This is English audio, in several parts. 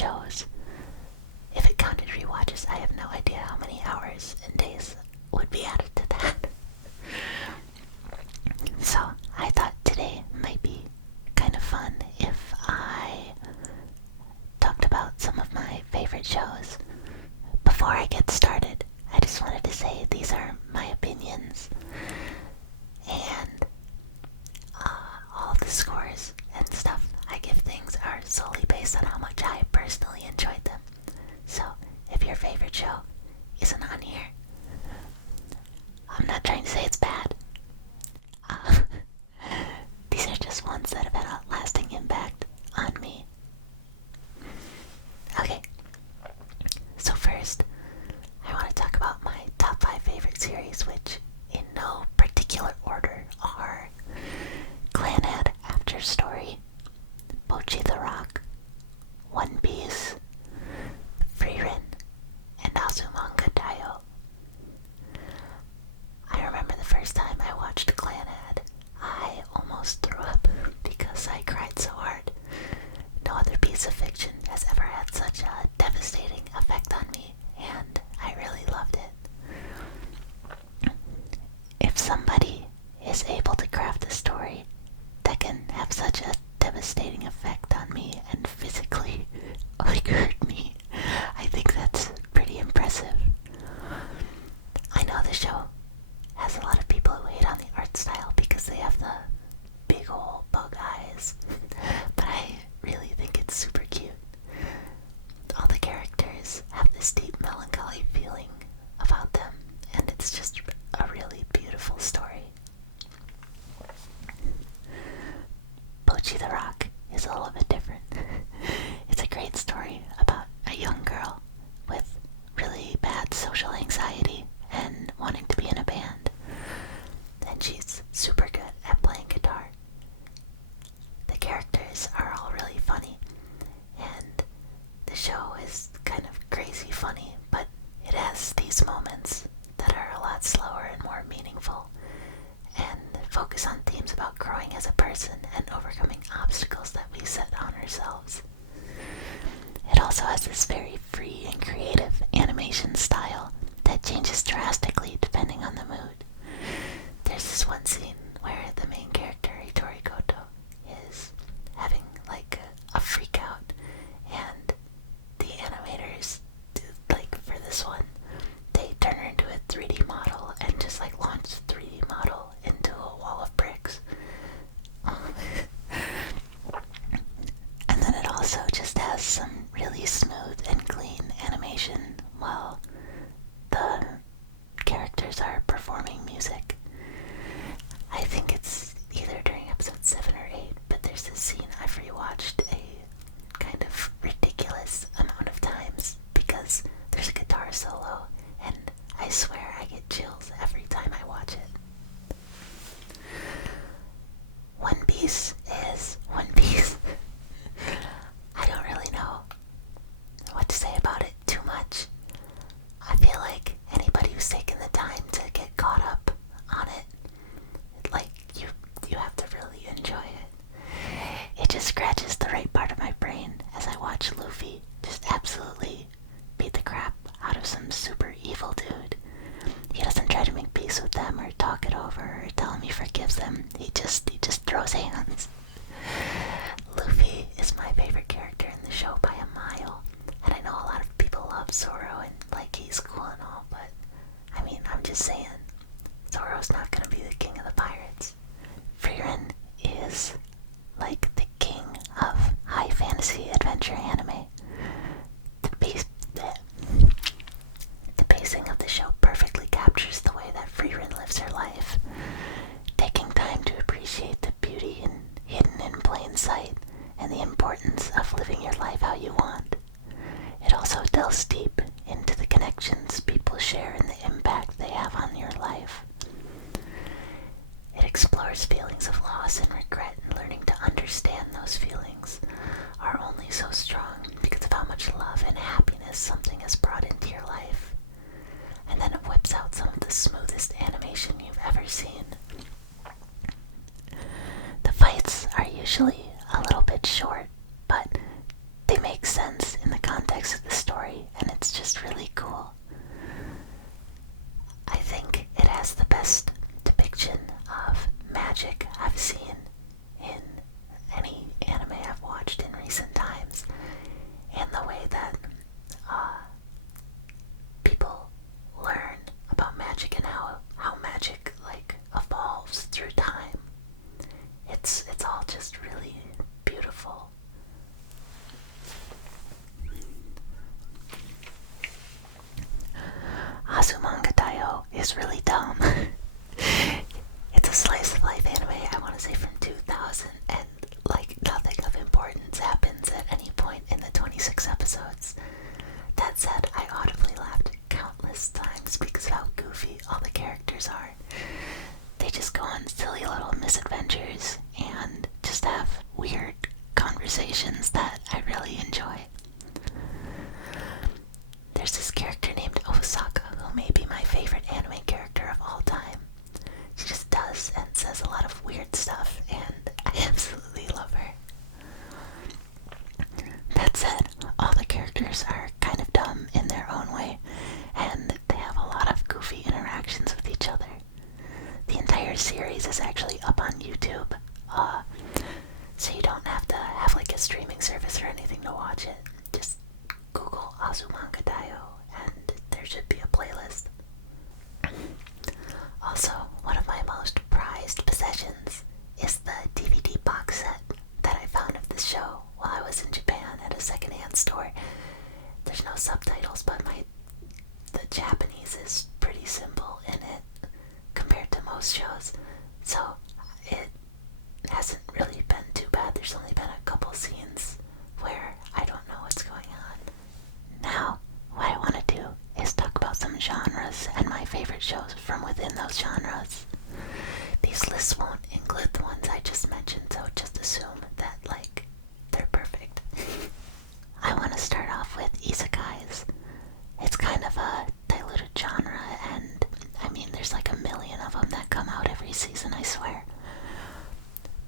shows. If it counted rewatches, I have no idea how many hours and days would be added to that. So I thought today might be kind of fun if I talked about some of my favorite shows. Before I get started, I just wanted to say these are my opinions, and all the scores and stuff I give things are solely based on how much I personally enjoyed them. So if your favorite show isn't on here, I'm not trying to say it's bad. These are just ones that have had a lasting impact on me. Okay, so first, I want to talk about my top 5 favorite series, which in no particular order are Clanad After Story, Bocchi the Rock, One Piece, Frieren, and Azumanga Daioh. I remember the first time I watched Clanad, I almost threw up because I cried so hard. No other piece of fiction has ever had such a devastating effect on me, and I really loved it. If somebody is able to craft a story that can have such a devastating effect on me and physically hurt me, I think that's pretty impressive. I know the show has a lot of people who hate on the art style because they have the big ol' bug eyes, but I really think it's super cute. All the characters have this deep melancholy feeling about them, and it's just a really beautiful story. Bocchi the Rock is a little bit different. It's a great story about a young girl with really bad social anxiety and wanting to be in a band. And she's super good at playing guitar. The characters are all really funny, and the show is kind of crazy funny, but it has these moments that are a lot slower and more meaningful, and focus on themes about growing as a person and overcoming obstacles that we set on ourselves. It also has this very free and creative animation style that changes drastically depending on the mood. There's this one scene where the main character, Hitori Goto, is having like a freak out, and the animators, like for this one, they turn her into a 3D model and just like launch the 3D model into a wall of bricks. And then it also just has some really smooth and clean animation while the characters are performing music. I think it's either during episode 7 or 8, but there's this scene I've rewatched a kind of ridiculous amount of times because there's a guitar solo, and I swear I get chills every time I watch it. One Piece is One Piece. I don't really know what to say about it too much. I feel like anybody who's taken the time to get caught up on it, like you have to really enjoy it. It just scratches the right part of my brain as I watch Luffy just absolutely beat the crap out of some super evil dude. He doesn't try to make peace with them or talk it over or tell him he forgives them. He just throws hands. Luffy is my favorite character in the show by a mile, and I know a lot of people love Zoro and like he's cool and all, but I mean, I'm just saying, Zoro's not gonna be the king of the pirates. Frieren is like the king of high fantasy adventure anime. The pacing of the show perfectly captures the way that Frieren lives her life, taking time to appreciate the beauty hidden in plain sight and the importance of living your life how you want. It also delves deep into the connections people share and the impact they have on your life. It explores feelings of loss and regret, and learning to understand those feelings are only so strong because of how much love and happiness something has brought into your life. And then it whips out some of the smoothest animation you've ever seen. The fights are usually a little bit short, but they make sense in the characters are kind of dumb in their own way, and they have a lot of goofy interactions with each other. The entire series is actually up on YouTube, so you don't have to have like a streaming service or anything to watch it. Just Google Azumanga Daioh and there should be a playlist. Also, one of my most prized possessions is the DVD box set that I found of this show while I was in Japan at a secondhand store. There's no subtitles, but the Japanese is pretty simple in it compared to most shows, so it hasn't really been too bad. There's only been a couple scenes where I don't know what's going on. Now, what I want to do is talk about some genres and my favorite shows from within those genres. These lists won't include the ones I just mentioned, so just assume that, like, they're perfect. I want to start off with Isekais. It's kind of a diluted genre, and I mean, there's like a million of them that come out every season, I swear.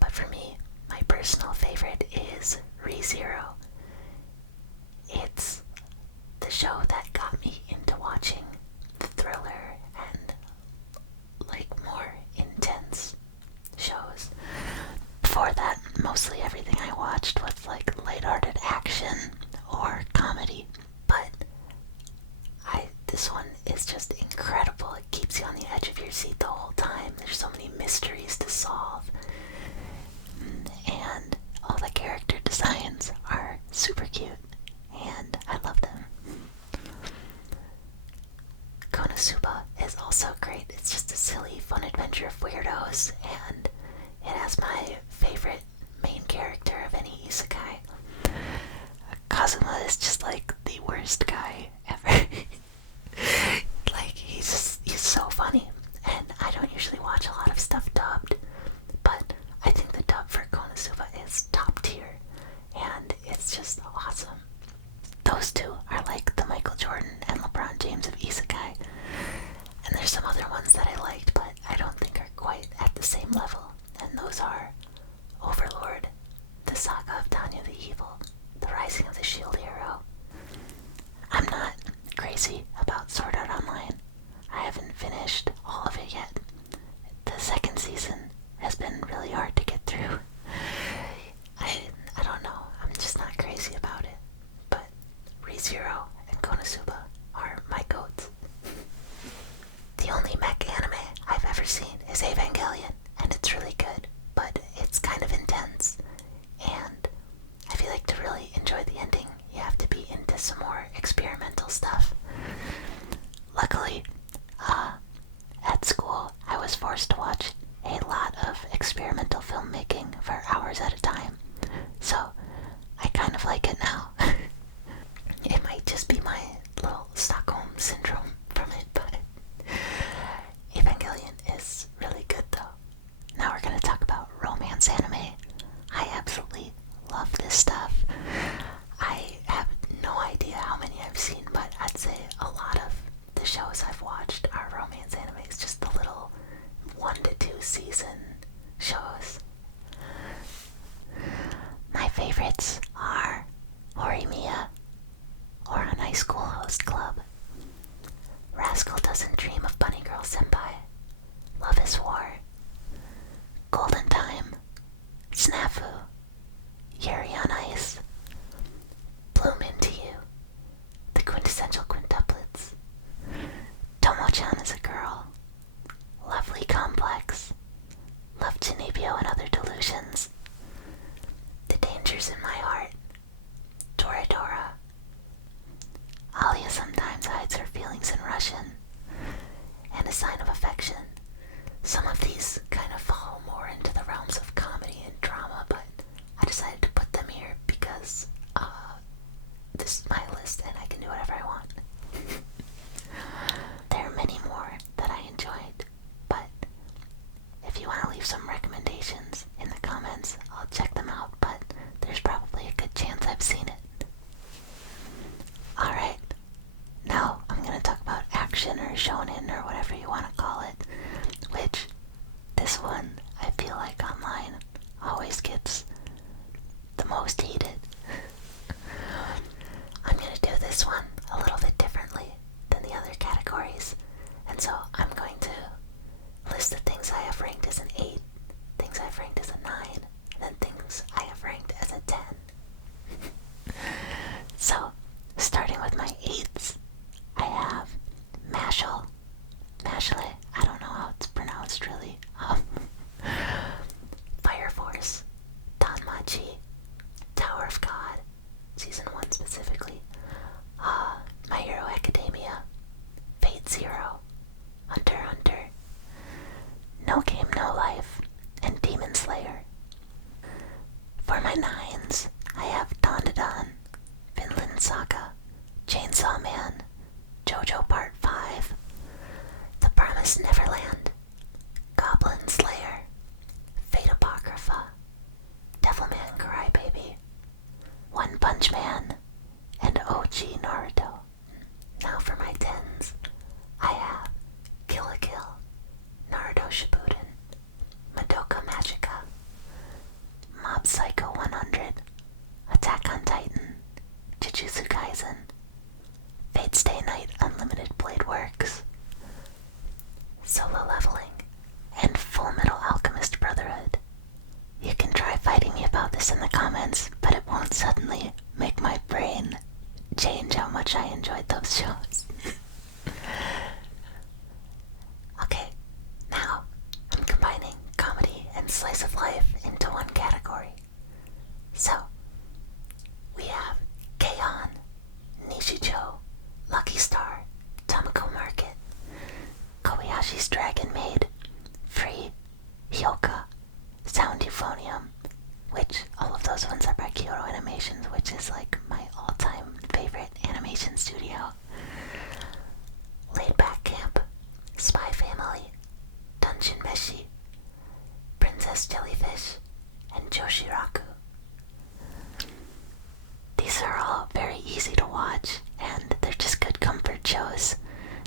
But for me, my personal favorite is ReZero. It's the show that got me into watching the thriller and like more intense shows. Before that, mostly everything I watched was like lighthearted action or comedy, but this one is just incredible. It keeps you on the edge of your seat the whole time. There's so many mysteries to solve, and all the character designs are super cute, and I love them. Konosuba is also great. It's just a silly, fun adventure of weirdos, and it has my favorite main character of any isekai. Kazuma is just like the worst guy ever. Like, he's so funny, and I don't usually watch a lot of stuff dubbed, but I think the dub for Konosuba is top tier, and it's just awesome. Those two are like the Michael Jordan and LeBron James of Isekai, and there's some other ones that I liked, but I don't think are quite at the same level, and those are Overlord, the Saga of Tanya the Evil, the Rising of the Shield Hero. I'm not crazy about Sword Art Online. I haven't finished all of it yet. The second season has been really hard to get through. I don't know, I'm just not crazy about it. But ReZero and Konosuba are my goats. The only mech anime I've ever seen is Evangelion, and it's really good, but it's kind of intense, and I feel like to really enjoy the ending, you have to be into some more experimental stuff. Luckily, at school, I was forced to watch a lot of experimental filmmaking for hours at a time, so I kind of like it now. It might just be my little Stockholm syndrome from it, but Evangelion is really good though. Now we're going to talk about romance anime. I absolutely love this stuff. I have no idea how many I've seen, but I'd say a lot of the shows I've watched are romance animes, just the little 1 to 2 season shows. My favorites are Horimiya, or On High School Host Club, Rascal Doesn't Dream of Bunny Girl Senpai, Love is War, Golden Time, Snafu, Yuri on Ice, Bloom Into You, The Quintessential Quintuplets, Tomo-chan is a Girl, Lovely Complex, Love Janibio and Other Delusions, The Dangers in My Heart, Toradora, Alia Sometimes Hides Her Feelings in Russian, and A Sign of Affection. Some of these kind of fall more into the realms of comedy and drama, but I decided to put them here because this is my list and I can do whatever I want. There are many more that I enjoyed, but if you want to leave some recommendations in the comments, I'll check them out, but there's probably a good chance I've seen it. Alright, now I'm going to talk about action or shonen or whatever you want to call it, which this one I feel like online always gets the most heated. I'm OG Naruto. Now for my tens, I have Kill la Kill, Naruto Shippuden, Madoka Magica, Mob Psycho 100, Attack on Titan, Jujutsu Kaisen, Fate Stay Night Unlimited Blade Works, Solo Leveling, and Full Metal Alchemist Brotherhood. You can try fighting me about this in the comments, but it won't suddenly make my brain change how much I enjoyed those shows. Okay, now I'm combining comedy and slice of life into one category. So, we have K-On!, Nishijo, Lucky Star, Tamako Market, Kobayashi's Dragon Maid, Free, Hyoka, Sound Euphonium, which all of those ones are by Kyoto Animations, which is like my all-time favorite animation studio. Laid Back Camp, Spy Family, Dungeon Meshi, Princess Jellyfish, and Joshiraku. These are all very easy to watch, and they're just good comfort shows.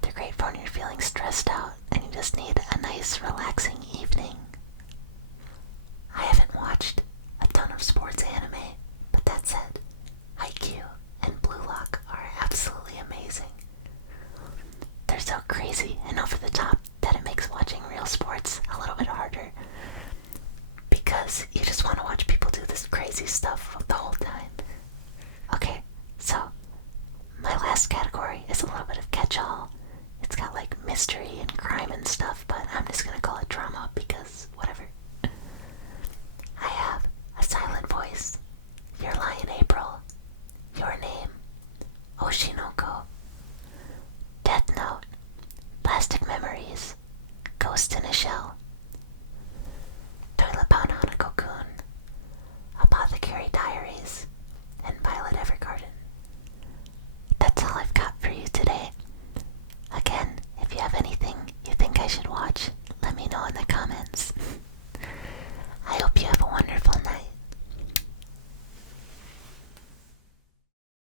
They're great for when you're feeling stressed out and you just need a nice, relaxing evening. I haven't watched a ton of sports anime, but that said, Haikyuu and Blue Lock are absolutely amazing. They're so crazy and over the top that it makes watching real sports a little bit harder, because you just want to watch people do this crazy stuff the whole time. Okay, so my last category is a little bit of catch-all. It's got like mystery and crime and stuff, but I'm just gonna call it drama because whatever. I have A Silent Voice, Your Lie in April, Your Name, Oshinoko, Death Note, Plastic Memories, Ghost in a Shell, Toilet Bound Hanako-kun, Apothecary Diaries, and Violet Evergarden. That's all I've got for you today. Again, if you have anything you think I should watch, let me know in the